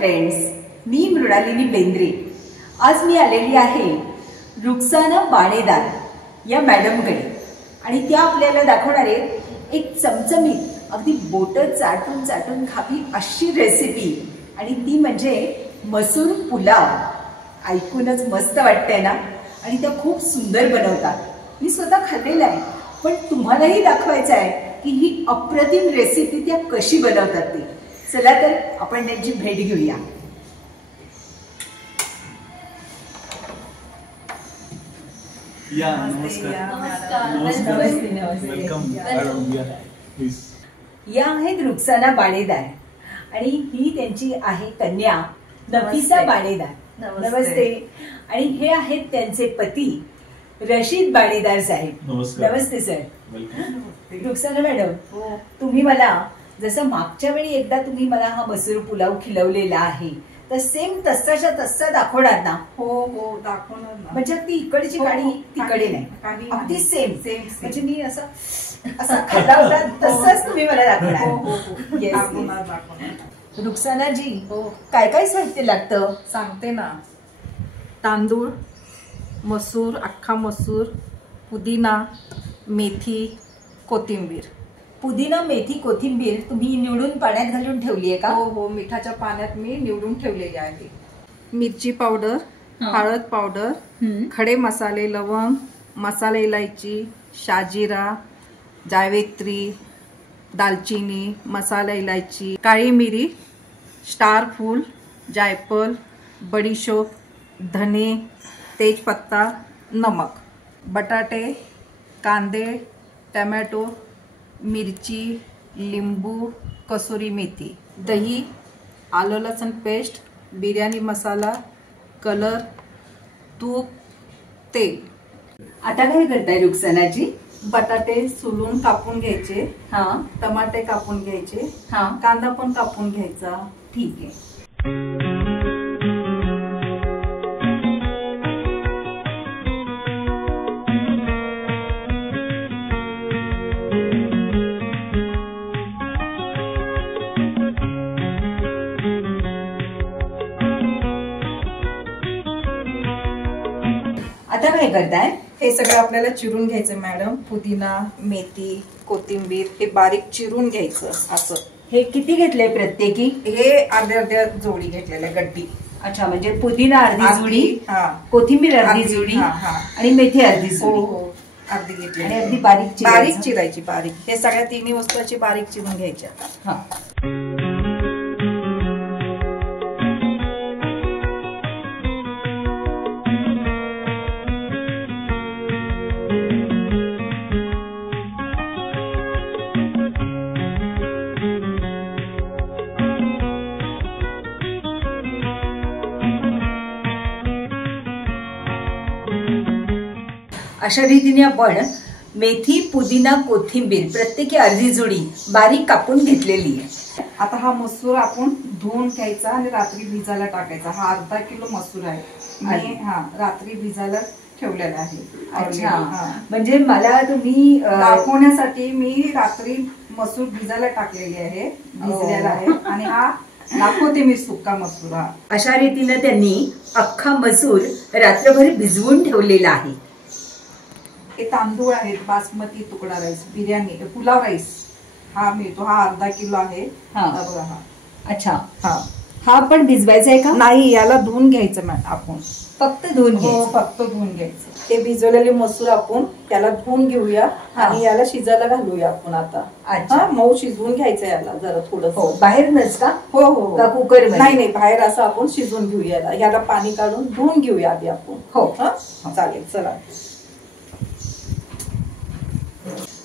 Friends, मी मृणालिनी बेंद्रे। आज मी आलेली आहे रुक्साना बाणेदार या मॅडमकडे आणि त्या आपल्याला दाखवणार आहेत एक चमचमीत अगदी बोट चाटून चाटून खावी अशी रेसिपी, आणि ती म्हणजे मसूर पुलाव। ऐकूनच मस्त वाटतंय ना, आणि त्या खूप सुंदर बनवतात। मी स्वतः खाल्लेला आहे, पण तुम्हालाही दाखवायचं आहे की ही अप्रतिम रेसिपी त्या कशी बनवतात ती। चला तर आपण त्यांची भेट घेऊया। या नमस्कार वेलकम। या आहेत रुक्साना बाणेदार आणि ही त्यांची आहे कन्या नफिसा बाणेदार। नमस्ते। आणि हे आहेत त्यांचे पती रशीद बाणेदार साहेब। नमस्ते सर। रुक्साना मॅडम, तुम्ही मला जसं मागच्या वेळी एकदा तुम्ही मला हा मसूर पुलाव खिलवलेला आहे, तर सेम तसाच्या तसा दाखवणार ना? हो हो दाखवणार ना। म्हणजे ती इकडची काढी तिकडे नाही, अगदी सेम सेम। म्हणजे मी असं खाल्ला होता तसंच तुम्ही मला दाखवणार। रुक्साना जी, काय काय साहित्य लागतं सांगते ना। तांदूळ, मसूर, अख्खा मसूर, पुदिना, मेथी, कोथिंबीर। पुदिना, मेथी, कोथिंबीर तुम्ही निवडून पाण्यात घालून ठेवली आहे का? हो हो, मिठाच्या पाण्यात मी निवडून ठेवलेली आहे। मिरची पावडर, हळद पावडर, खडे मसाले, लवंग, मसाला इलायची, शाजिरा, जायवित्री, दालचिनी, मसाला इलायची, काळी मिरी, स्टार फूल, जायफळ, बडीशोप, धने, तेजपत्ता, नमक, बटाटे, कांदे, टमॅटो, मिरची, लिंबू, कसुरी मेथी, दही, आलं लसूण पेस्ट, बिर्याणी मसाला, कलर, तूप, तेल। आता काय करताय रुक्सानाजी? बटाटे सोलून कापून घ्यायचे, टमाटे कापून घ्यायचे, कांदा पण कापून घ्यायचा। ठीक आहे। आता काय करताय? हे सगळं आपल्याला चिरून घ्यायचं मॅडम। पुदिना, मेथी, कोथिंबीर हे बारीक चिरून घ्यायचं असं। हे किती घेतले प्रत्येकी? हे अर्ध्या अर्ध्या जोडी घेतलेल्या गड्डी। अच्छा, म्हणजे पुदिना अर्धी जोडी, कोथिंबीर अर्धी जोडी आणि मेथी अर्धी जोडी। हो, अर्धी घेतली आणि अगदी बारीक बारीक चिरायची, बारीक। हे सगळ्या तिन्ही वस्तूची बारीक चिरून घ्यायच्या। अशा रीतीने आपण मेथी, पुदिना, कोथिंबीर प्रत्येकी अर्धी जोडी बारीक कापून घेतलेली आहे। आता हा मसूर आपण धुवून घ्यायचा आणि रात्री भिजायला टाकायचा। हा अर्धा किलो मसूर आहे, मी रात्री भिजायला ठेवलेला आहे। अच्छा, म्हणजे मला तुम्ही दाखवण्यासाठी मी रात्री मसूर भिजायला टाकलेली आहे, भिजलेला आहे। आणि हा दाखवते मी सुक्का मसूर। अशा रीतीने त्यांनी अख्खा मसूर रात्रभर भिजवून ठेवलेला आहे। हे तांदूळ आहेत बासमती तुकडा राईस, बिर्याणी पुलाव राईस हा मिळतो। हा अर्धा किलो आहे। बघा हा। अच्छा, हा पण भिजवायचा आहे का? नाही, याला धुवून घ्यायचं आपण। फक्त धुवून घ्यायचं? फक्त धुवून घ्यायचं। हे भिजवलेले मसूर आपण त्याला धुवून घेऊया आणि याला शिजायला घालूया आपण आता। अच्छा, मऊ शिजवून घ्यायचं याला जरा थोडं। बाहेरच का? हो हो, कुकर? नाही नाही, बाहेर असं आपण शिजवून घेऊया। याला पाणी काढून धुवून घेऊया आधी आपण। हो चालेल, चला।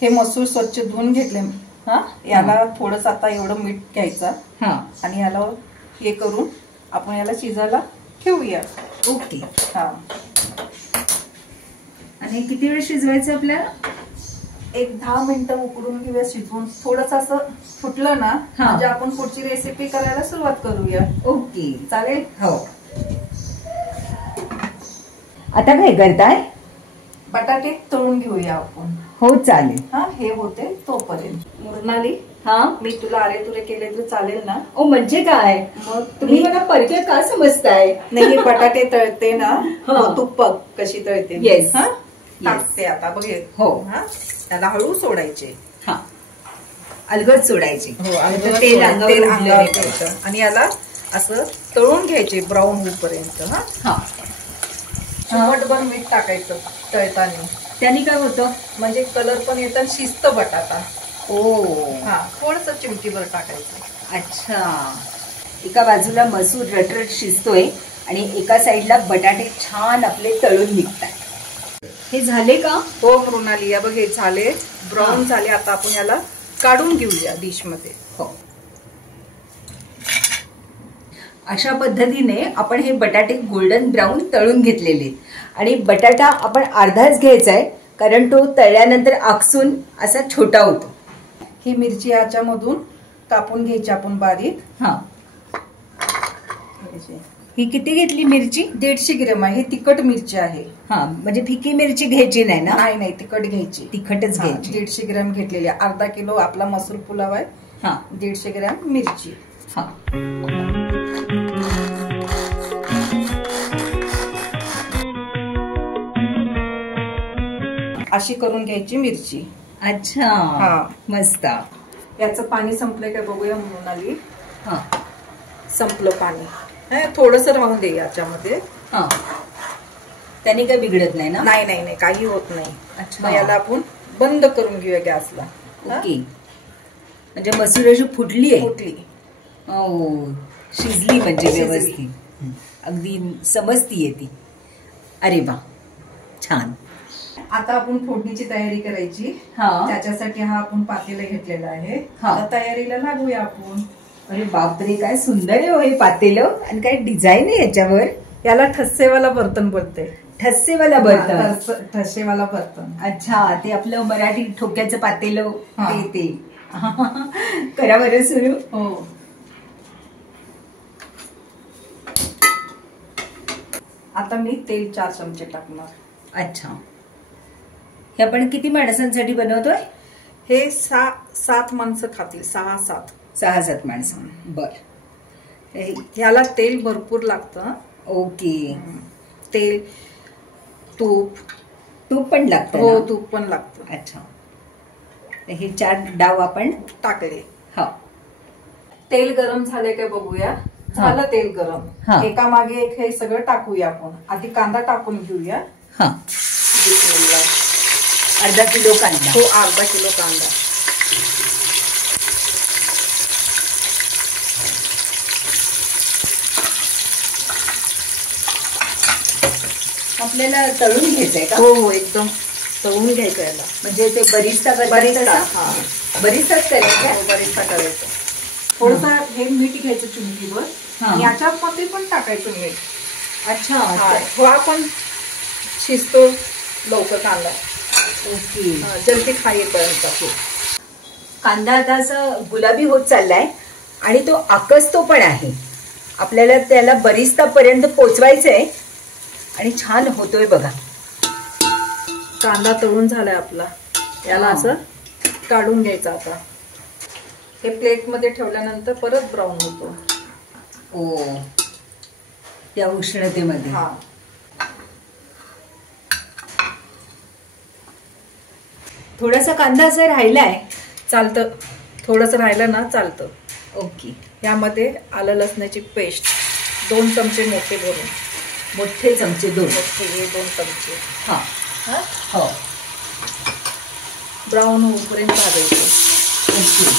हे मसूर स्वच्छ धुवून घेतले मी। याला थोडस आता एवढं मीठ घ्यायचं आणि याला हे करून आपण याला शिजायला ठेवूया। ओके। आणि किती वेळ शिजवायचं आपल्याला? एक 10 मिनिटं उकडून घेऊया शिजवून। थोडस असं फुटलं ना, म्हणजे आपण पुढची रेसिपी करायला सुरुवात करूया। ओके, चालेल। हो। आता काय करताय? बटाटे तळून घेऊया आपण। हो चालेल। हे होते तोपर्यंत मृणाली, हा, मी तुला अरे तुरे केले तर चालेल ना? ओ म्हणजे काय? मग तुम्ही मला परके का समजताय? नाही, हे बटाटे तळते ना, हा. मग तू बघ कशी तळते. Yes. हा? Yes. टाकते आता बघ. हो. हा, त्याला हळू सोडायचे. हा, अलगद सोडायची. हो, आणि तेल तेल अंगावर अंगावर उडलं घ्यायचं आणि याला असं तळून घ्यायचे ब्राऊन होईपर्यंत. हा, हा, चिमटभर मीठ टाकायचं तळताना, त्याने काय होतं? म्हणजे कलर पण येतात, शिस्त बटाटा. ओ, हा, थोडस चिमटीभर टाकायचं. अच्छा. एका बाजूला मसूर रटरट शिजतोय आणि एका साईडला बटाटे छान आपले तळून निघतात. हे झाले का? हो मृणाली, या बघ हे झाले, ब्राऊन झाले. आता आपण याला काढून घेऊया डिश मध्ये. हो, अशा पद्धतीने आपण हे बटाटे गोल्डन ब्राऊन तळून घेतलेले. आणि बटाटा आपण अर्धाच घ्यायचा आहे, कारण तो तळल्यानंतर आकसून असा छोटा होतो. ही मिरची याच्यामधून कापून घ्यायची आपण बारीक. हा, ही किती घेतली मिरची? 150 ग्रॅम आहे. ही तिखट मिरची आहे. हा, म्हणजे फिकी मिरची घ्यायची नाही ना? नाही नाही, तिखट घ्यायची. तिखटच घ्यायची. 150 ग्रॅम घेतलेली. अर्धा किलो आपला मसूर पुलाव आहे. हा, 150 ग्रॅम मिरची. हा, अशी करून घ्यायची मिरची. अच्छा, हा. मस्त. याचं पाणी संपलंय का बघूया मृणाली. हा, संपलं पाणी. थोडस राहून दे याच्यामध्ये. हा, त्याने काही बिघडत नाही ना? नाही नाही नाही, काही होत नाही. अच्छा. मग याला आपण बंद करून घेऊया गॅसला. ओके, म्हणजे मसूर अशी फुटली आहे? फुटली. ओ, शिजली म्हणजे शिजली. व्यवस्थित, अगदी समजतीये ती. अरे वा, छान. आता आपण फोडणीची तयारी करायची. हा. त्याच्यासाठी हा आपण पातेलं घेतलेला आहे. हा. आता तयारीला लागूया आपण. अरे बापरे, काय सुंदर आहे हो हे पातेलं. आणि काय डिझाईन आहे याच्यावर. याला ठस्सेवाला बर्तन बोलते. ठस्सेवाला बर्तन. ठस्सेवाला बर्तन. अच्छा, ते आपलं मराठी ठोक्याचं पातेलं. हा. ते करा बरं सुरू. हो, आता मी तेल 4 चमचे टाकणार. अच्छा, हे आपण किती माणसांसाठी बनवतोय? हे 7 माणसं खातील. 6-7. 6-7 माणसं. बर. याला तेल भरपूर लागतं. ओके. तेल, तूप. तूप पण लागतं? हो, ना? तूप पण लागतं. अच्छा, हे 4 डाव आपण टाकले. हा. तेल गरम झाले का बघूया. झालं तेल गरम. हा. एका मागे एक हे सगळं टाकूया आपण. आधी कांदा टाकून घेऊया. हा, अर्धा किलो कांदा. हो, अर्धा किलो कांदा. आपल्याला तळून घ्यायचंय का? हो हो, एकदम तळून घ्यायचं याला. म्हणजे ते बरिस्ता बरिस्ता. हा, बरिस्ताच करायचं. हो, बरिस्ता करायचं. थोडस हे मीठ घ्यायचं चिमटीवर. हा. याच्यामध्ये पण टाकायचं मीठ. अच्छा. हा पण शिजतो लवकर कांदा. ओके. जलदी खाईपर्यंत. कांदा आता असं गुलाबी होत चाललाय आणि तो आकसतो पण आहे. आपल्याला त्याला बरिस्ता पर्यंत पोचवायचंय आणि छान होतोय बघा. कांदा तळून झालाय आपला. याला असं काढून घ्यायचं. आता हे प्लेट मध्ये ठेवल्यानंतर परत ब्राऊन होतो. ओ, त्या उष्णतेमध्ये. हा, थोडासा कांदा जर राहिलाय चालतं. थोडस राहिलं ना चालतं. ओके. यामध्ये आलं लसणाची पेस्ट 2 चमचे मोठे भरून. मोठे चमचे 2. मोठे हे 2 चमचे. हा. हा, हो. ब्राऊन होईपर्यंत भाजायचे. ओके.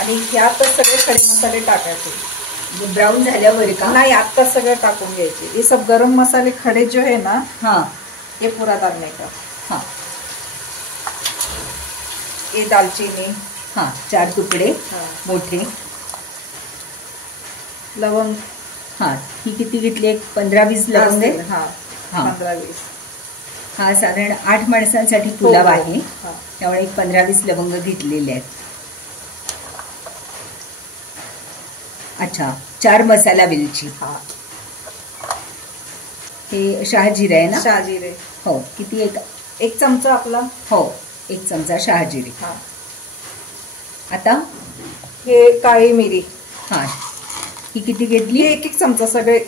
आणि ह्यातच सगळे खडे मसाले टाकायचे. ब्राऊन झाल्यावर का? नाही, आता सगळं टाकून घ्यायचे. हे सब गरम मसाले खडे जो है ना, हा, ये पूरा डालने का. हा, ये दालचीनी. हा, 4 तुकडे हा. मोठे. लवंग. हा, ही किती घेतली? 15-20 लवंग आहे. हा, हा. 15-20. हा, साधारण 8 माणसांसाठी पुलाव हो, आहे. हा. त्यामुळे 15-20 लवंग घेतलेले आहेत. अच्छा, 4 मसाला वेलची. हा, हे शहाजिरे आहे ना? शहाजिरे. हो, किती? 1 चमचा आपला. हो, 1 चमचा शहाजिरे. हा, आता हे काळी मिरी, हा ही किती घेतली? एक एक चमचा सगळे.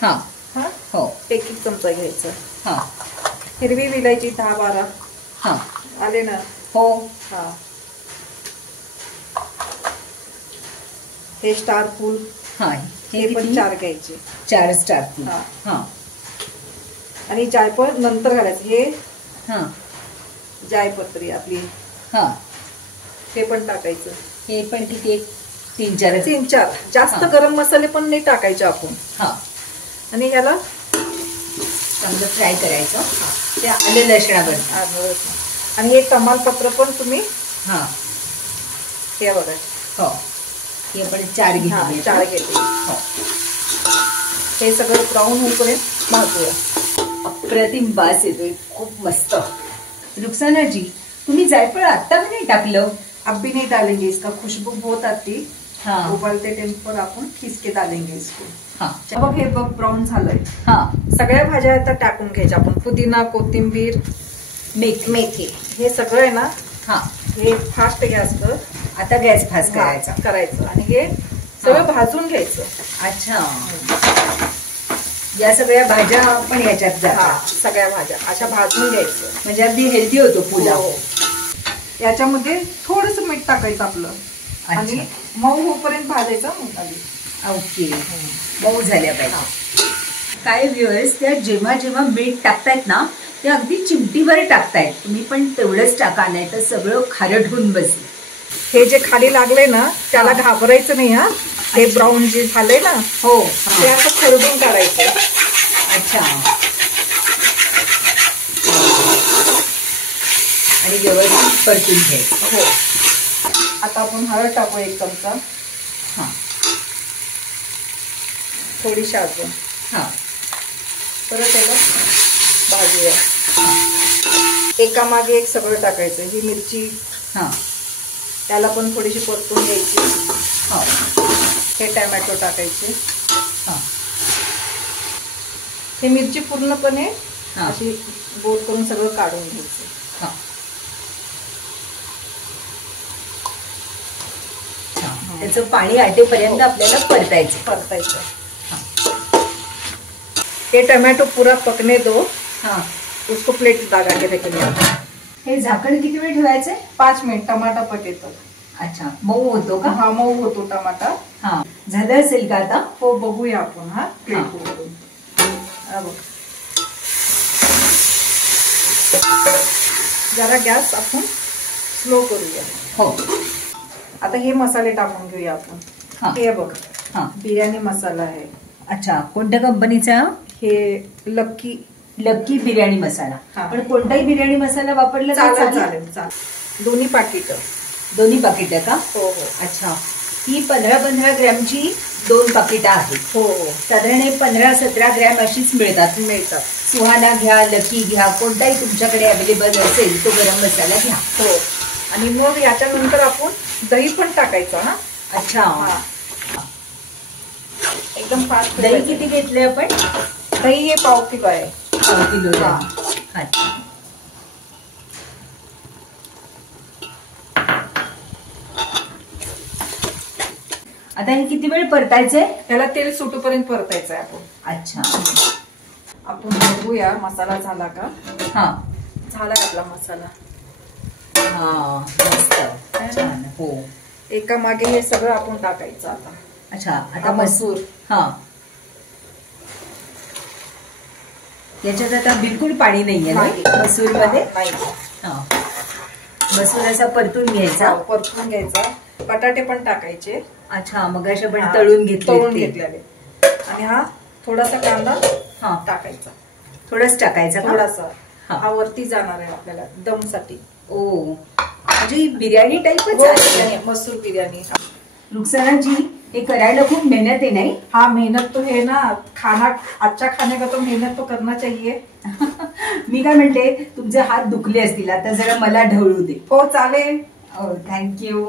हा हा हो, एक एक चमचा घ्यायचा. हा हिरवी विलायची 10-12 हा आले ना. हो. हा हे स्टार फूल, हा हे पण 4 घ्यायचे. 4 स्टार फूल. हा. हा आणि जायफळ नंतर घालायचं. हे हा जायपत्री आपली, हा हे पण टाकायचं. हे पण किती? 3-4. 3-4. जास्त गरम मसाले पण नाही टाकायचे आपण. हा आणि याला चांगलं फ्राय करायचं. ते आलं लसणावर. आणि हे तमालपत्र पण तुम्ही, हा हे बघा. हो हे पण 4 घेतले. 4 घेतले. हो. हे सगळं ब्राऊन होईपर्यंत भाजूया. अप्रतिम वास येतोय, खूप मस्त. रुखसाना जी, तुम्ही जायफळ आता पण नाही टाकलं? अभी नहीं डालेंगे, इसका खुशबू बहुत आती. हाँ. उबलते टाइम पर आपण खिसके डालेंगे इसको. हा बघ हे बघ ब्राऊन झालंय. हा सगळ्या भाज्या आता टाकून घ्यायच्या आपण. पुदिना, कोथिंबीर, मेथी, हे सगळं आहे ना. हा हे फास्ट गॅसवर आता गॅस फास्ट करायचा. करायचं आणि हे सगळं भाजून घ्यायचं. अच्छा, या सगळ्या भाज्या पण याच्यात जातात. सगळ्या भाज्या अशा भाजून घ्यायचं. म्हणजे अगदी हेल्दी होतो पुलाव. याच्यामध्ये थोडस मीठ टाकायचं आपलं. आणि मऊ होईपर्यंत भाजायचं. मग आधी ओके, मऊ झाल्या पाहिजे. काय व्ह्यूअर्स, त्या जेव्हा जेव्हा मीठ टाकतायत ना, ते अगदी चिमटीवर टाकतायत. तुम्ही पण तेवढंच टाका, नाही तर सगळं खारट होऊन बसेल. हे जे खाली लागले ना, त्याला घाबरायचं नाही. हा हे ब्राऊन जे झालंय ना, हो ते असं खरडून काढायचं. अच्छा, आणि व्यवस्थित परतून घ्यायचं. हो. आता आपण हळद टाकू 1 चमचा. हा थोडीशी अजून. हा परत त्याला भाजूया. एकामागे एक सगळं टाकायचं. ही मिरची, हा त्याला पण थोडीशी परतून घ्यायची. हा हे टोमॅटो टाकायचे. हा हे मिरची पूर्णपणे हा. अशी गोल करून सगळं काढून घ्यायचं. हा त्याचं पाणी आटेपर्यंत आपल्याला परतायचं. ये टमाटो पूरा पकने दो. हाँ, उसको प्लेट लगा के रखेंगे. हे झाकण किती वेळ ठेवायचंय? 5 मिनिट टमाटा पकेतो. अच्छा, मऊ होतो का? हा, मऊ होतो टमाटा. हा, झालं असेल का आता? हो, बघूया आपण. हा प्लेट उघडून. जरा गॅस आपण स्लो करूया. हो. आता हे मसाले टाकून घेऊया आपण. हे बघ, हा बिर्याणी मसाला आहे. अच्छा, कोणत्या कंपनीचा? हे लक्की बिर्याणी मसाला. पण कोणताही बिर्याणी मसाला वापरला चालेल. दोन्ही पाकिट. दोन्ही पाकिट का? हो. अच्छा, ही 15-15 ग्रॅमची 2 पाकिटं आहेत. हो. साधारण 15-17 ग्रॅम अशीच मिळतात. सुहाना घ्या, लकी घ्या, कोणताही तुमच्याकडे अवेलेबल असेल तो गरम मसाला घ्या. हो. आणि मग याच्यानंतर आपण दही पण टाकायचं. हा. अच्छा, एकदम फास्ट. दही किती घेतले आपण? दही हे 1/2 किलो आहे. 1/2 किलो. अच्छा. आता हे किती वेळ परतायचंय? त्याला तेल सुटूपर्यंत परतायचंय आपण. अच्छा, आपण बघूया मसाला झाला का. हा, झाला आपला मसाला. हा, मस्त छान. हो, एका मागे हे सगळं आपण टाकायचं आता. अच्छा, आता मसूर. हा, याच्यात आता बिलकुल पाणी नाहीये ना मसूर मध्ये? हा, मसूर असा परतून घ्यायचा. बटाटे पण टाकायचे. अच्छा, मग अशा पण तळून घेतलेले. आणि हा थोडासा कांदा टाकायचा. थोडाच टाकायचा? थोडासा. हा वरती जाणार आहे आपल्याला दम साठी. ओ, म्हणजे बिर्याणी टाईपच आहे. मसूर बिर्याणी. रुखसाना जी, हे करायला खूप मेहनत आहे नाही? हाँ, मेहनत तो है ना. अच्छा खाने का तो मेहनत तो करना चाहिए. मी काय म्हणते, तुमचे हात दुखले असतील, आता जरा मला ढवळू दे. हो, चालेल. हो, थँक्यू.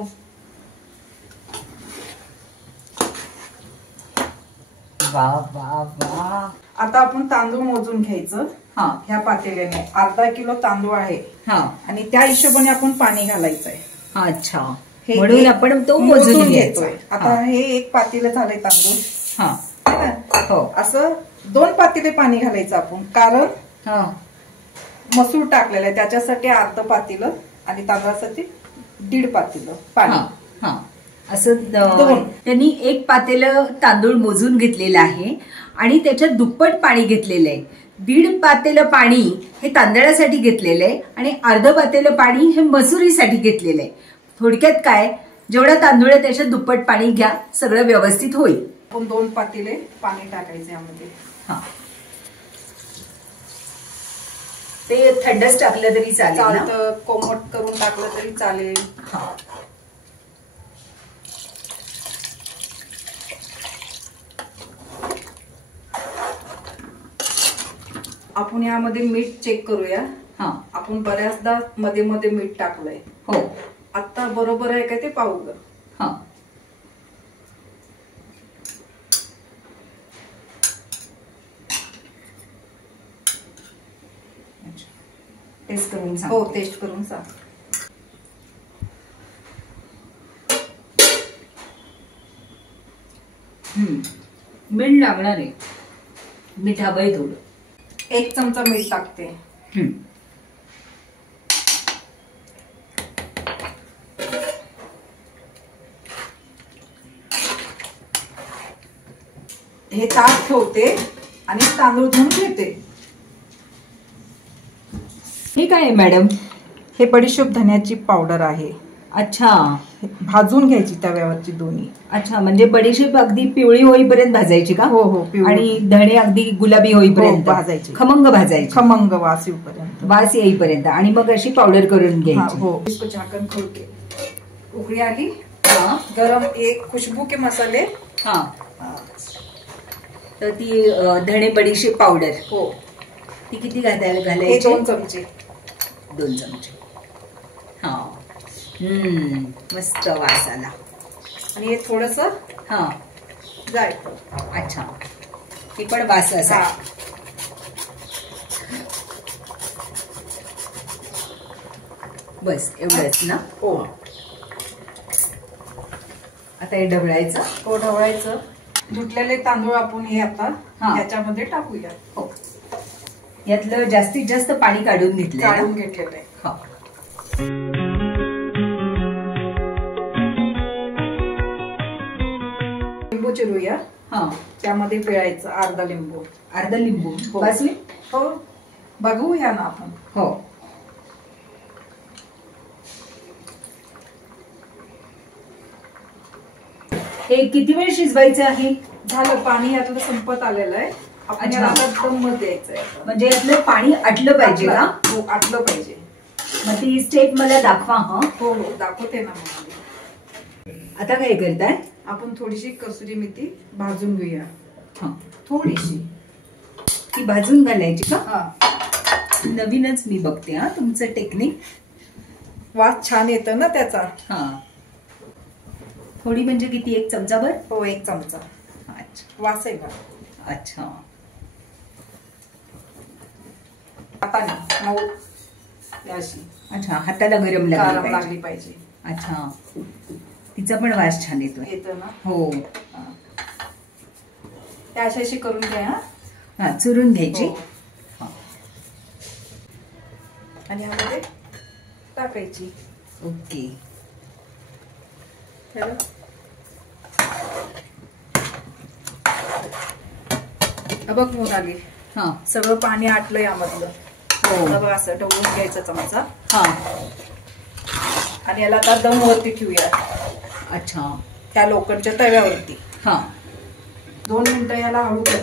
वा वा वा. आता आपण तांदूळ मोजून घ्यायचं. हा, ह्या पातेल्याने 1/2 किलो तांदूळ आहे. हा, आणि त्या हिशोबाने आपण पाणी घालायचंय. अच्छा. म्हणून आपण तो मोजून घेतोय. आता हे एक पातेलं झालंय तांदूळ. हो, असं 2 पातेले पाणी घालायचं आपण, कारण मसूर टाकलेला आहे त्याच्यासाठी अर्ध पातेलं आणि तांदळासाठी 1.5 पातेलं पाणी. असं त्यांनी 1 पातेलं तांदूळ मोजून घेतलेलं आहे आणि त्याच्यात दुप्पट पाणी घेतलेलं आहे. 1.5 पातेलं पाणी हे तांदळासाठी घेतलेलं आहे आणि अर्ध पातेलं पाणी हे मसुरीसाठी घेतलेलं आहे. थोडक्यात काय, जेवढा तांदूळ आहे त्याच्यात दुप्पट पाणी घ्या, सगळं व्यवस्थित होईल. आपण 2 पातेले पाणी टाकायचे यामध्ये. ते थंडच टाकलं तरी चालतं, कोमट करून टाकलं तरी चालेल. आपण यामध्ये मीठ चेक करूया. आपण बऱ्याचदा मध्ये मध्ये मीठ टाकलंय. हो, आता बरोबर आहे का ते पाहू ग. टेस्ट करून सांग. हो, टेस्ट करून सांग. मीठ लागणार आहे, मीठ हवंय थोडं. 1 चमचा मीठ टाकते. हे ताट ठेवते आणि तांदूळ धुवून घेते. हे काय आहे मॅडम? हे बडीशोप धन्याची पावडर आहे. अच्छा, भाजून घ्यायची तव्यावरची दोन्ही. अच्छा, म्हणजे बडीशेप अगदी पिवळी होईपर्यंत भाजायची का? हो, आणि धणे अगदी गुलाबी होईपर्यंत भाजायची, खमंग भाजायची, खमंग वास येईपर्यंत. वास येईपर्यंत आणि मग अशी पावडर करून घ्यायची. हो, इसको झाकण खोलते. उकळी आली, गरम एक खुशबू के मसाले. तर ती धणे बडीशेप पावडर, हो, ती किती घालायची? 2 चमचे. 2 चमचे. मस्त वास आला. आणि हे थोडस जायचं. अच्छा, ती पण वास असा. बस एवढंच ना? हो. आता हे ढवळायचं. हो, ढवळायचं. धुतलेले तांदूळ आपण हे आता याच्यामध्ये टाकूया. हो, यातलं जास्तीत जास्त पाणी काढून घेतलेलं आहे. लिंबू चिरूया. त्यामध्ये पिळायचं अर्धा लिंबू. अर्धा लिंबू हो, बघूया ना आपण. हो, हे किती वेळ शिजवायचं आहे? झालं, पाणी यातलं संपत आलेलं आहे. आपण याला दम द्यायचंय. म्हणजे यातलं पाणी आटलं पाहिजे का? हो, आटलं पाहिजे. मग ती स्टेप मला दाखवा. हो, दाखवते ना. आता काय करताय? आपण थोडीशी कसुरी मेथी भाजून घेऊया. थोडीशी ती भाजून घालायची का? नवीनच मी बघते तुमचं टेक्निक. वास छान येतं ना त्याचा. थोडी म्हणजे किती? 1 चमचाभर? हो, 1 चमचा. अच्छा, वास आहे का? अच्छा. हाताने अशी. अच्छा, हाताला गरम लागली पाहिजे. अच्छा, तिचा पण वास छान येतो ना. हो, त्या अशी करून घ्या. चुरून घ्यायची. आणि ह्यामध्ये टाकायची. ओके. बघ मोर आली. सगळं पाणी आटलं यामधलं. बघ, असं ढवळून घ्यायचा चमचा. आणि याला आता दम वरती ठेवूया. अच्छा, त्या लोखंडच्या तव्यावरती. 2 मिनिटं याला हळू कर.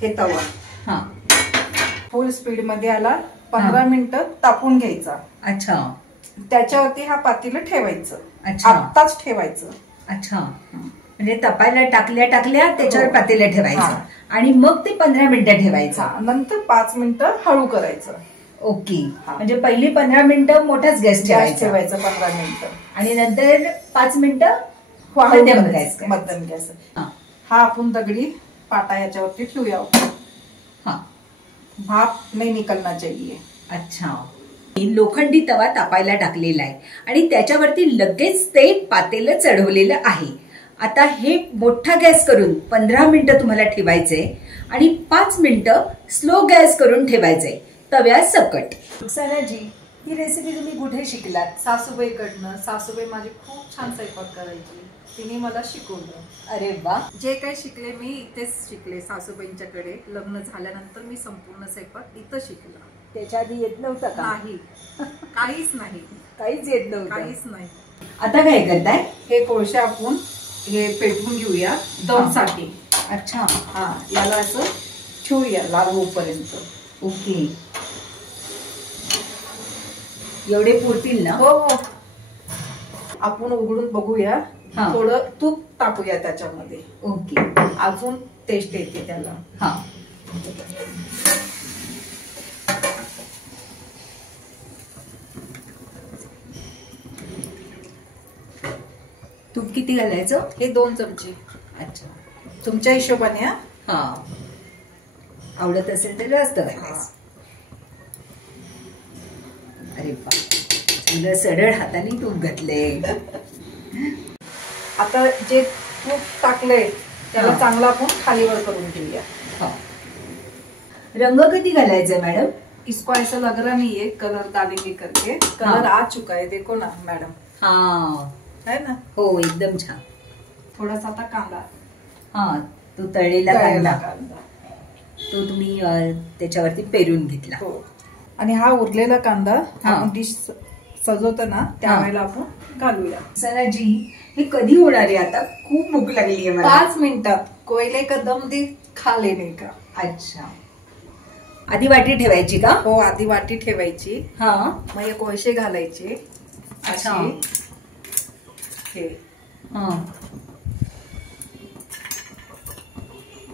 हे तवा फुल स्पीड मध्ये याला 15 मिनिटं तापून घ्यायचा. अच्छा, त्याच्यावरती हा पातेलं ठेवायचं. अच्छा, आत्ताच ठेवायचं. अच्छा, म्हणजे तपायला टाकल्या त्याच्यावर पातेलं ठेवायचं आणि मग ते 15 मिनिटं ठेवायचं. नंतर 5 मिनिटं हळू करायचं. ओके, म्हणजे पहिली 15 मिनिटं मोठाच गॅस ठेवायचं 15 मिनिटं आणि नंतर 5 मिनिटं मध्यम गॅस. हा आपण दगडी पाटा याच्यावरती ठेवूया आपण. हाँ, भाप नहीं निकलना चाहिए. अच्छा. लोखंडी तवा तापायला टाकलेला आहे आणि त्याच्यावरती लगेच ते पातेलं चढवलेलं आहे. आता हे मोठा गॅस करून 15 मिनिटं तुम्हाला ठेवायचंय आणि 5 मिनिटं स्लो गॅस करून ठेवायचंय तव्या सकट. रुक्सानाजी, ही रेसिपी तुम्ही कुठे शिकलात? सासूबाईकडनं. सासूबाई माझी खूप छान स्वयंपाक करायची, तिने मला शिकवलं. अरे वा. जे काही शिकले मी इथेच शिकले सासूबाईंच्याकडे. लग्न झाल्यानंतर मी संपूर्ण स्वयंपाक इथं शिकला. त्याच्या आधी येत नव्हतं का? नाही, काहीच नाही, काहीच येत नव्हतं. काहीच नाही. आता काय करताय? हे कोळसे आपण हे पेटवून घेऊया दमसाठी. अच्छा. हा, याला असं ठेवूया लाल होईपर्यंत. ओके. एवढे पुरतील ना? हो हो. आपण उघडून बघूया. हा. थोडं तूप टाकूया त्याच्यामध्ये. ओके. अजून टेस्ट येते त्याला. हा. तूप किती घालायचं? हे 2 चमचे. अच्छा. तुमच्या हिशोबाने. हा, आवडत असेल तर जास्त घालायचं. अरे वा, चांगलं सरळ हाताने तूप घातले. आता जे तूप टाकलंय त्याला चांगला आपण खालीवर करून घेऊया. हा. रंग किती घालायचा मॅडम? इसको ऐसा लग रहा नहीं है कलर डालेंगे करके. कलर आ चुका है, देखो ना मैडम. हा, है ना. हो, एकदम छान. थोडासा आता कांदा. हा, तो तळलेला तळलेला कांदा कांदा. तो तुम्ही त्याच्यावरती पेरून घेतला. हो. आणि हा उरलेला कांदा हा. आपण डिश सजवतो ना त्यावेळेला आपण घालूया. सनाजी, हे कधी होणार आहे? आता खूप भूक लागली आहे मला. 5 मिनिटात. कोयले का दम दे खा लेने का. अच्छा. आधी वाटी ठेवायची का? हो, आधी वाटी ठेवायची. हा. मग हे कोळसे घालायचे. अच्छा. अशी. हे. हा.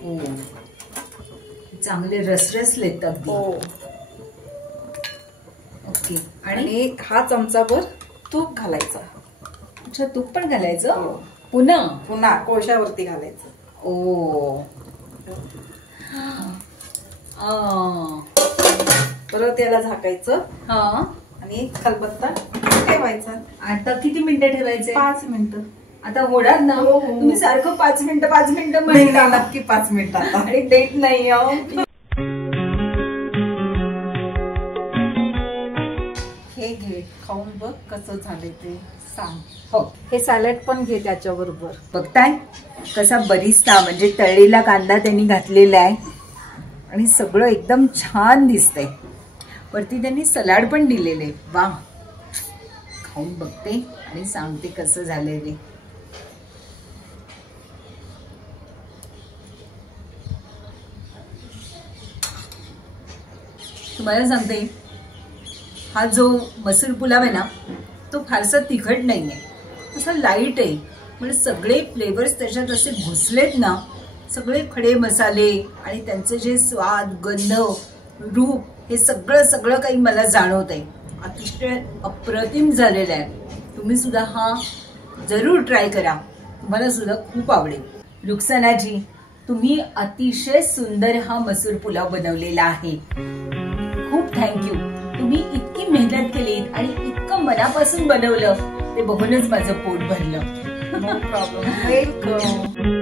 ओ, चांगले रसरसलेत अगदी. हो. ओके. आणि आणि हा चमचाभर तूप घालायचा. अच्छा, तूप पण घालायचं? हो. पुन्हा पुन्हा कोळशावरती घालायचं. ओ. परत याला झाकायचं हा. आणि खलबत्ता ठेवायचा. आता किती मिनिटं ठेवायचे? 5 मिनिटं. आता होणार ना? हो, हो. तुम्ही सारखं 5 मिनिटं 5 मिनिटं नाही, म्हणता. नक्की 5 मिनिटात. आणि देत नाही. हे घे, खाऊन बघ कसं झाले ते सांग. हो. हे सॅलड पण घे त्याच्याबरोबर. बघताय कसा बरिस्ता म्हणजे तळलेला कांदा त्यांनी घातलेला आहे आणि सगळं एकदम छान दिसतंय. वरती त्यांनी सलाड पण दिलेले. वा. खाऊन बघते आणि सांगते कसं झालंय ते. तुम्हाला सांगते, हा जो मसूर पुलाव आहे ना तो फारसा तिखट नाही आहे, असा लाईट आहे. म्हणजे सगळे फ्लेवर्स त्याच्यात असे घुसलेत ना, सगळे खडे मसाले आणि त्यांचे जे स्वाद, गंध, रूप हे सगळं सगळं काही मला जाणवत आहे. अतिशय अप्रतिम झालेलं आहे. तुम्ही सुद्धा हा जरूर ट्राय करा, तुम्हाला सुद्धा खूप आवडेल. रुक्सानाजी, तुम्ही अतिशय सुंदर हा मसूर पुलाव बनवलेला आहे. खूप थँक्यू. तुम्ही इतकी मेहनत केली आणि इतकं मनापासून बनवलं ते बघूनच माझं पोट भरलं. No problem. वेलकम.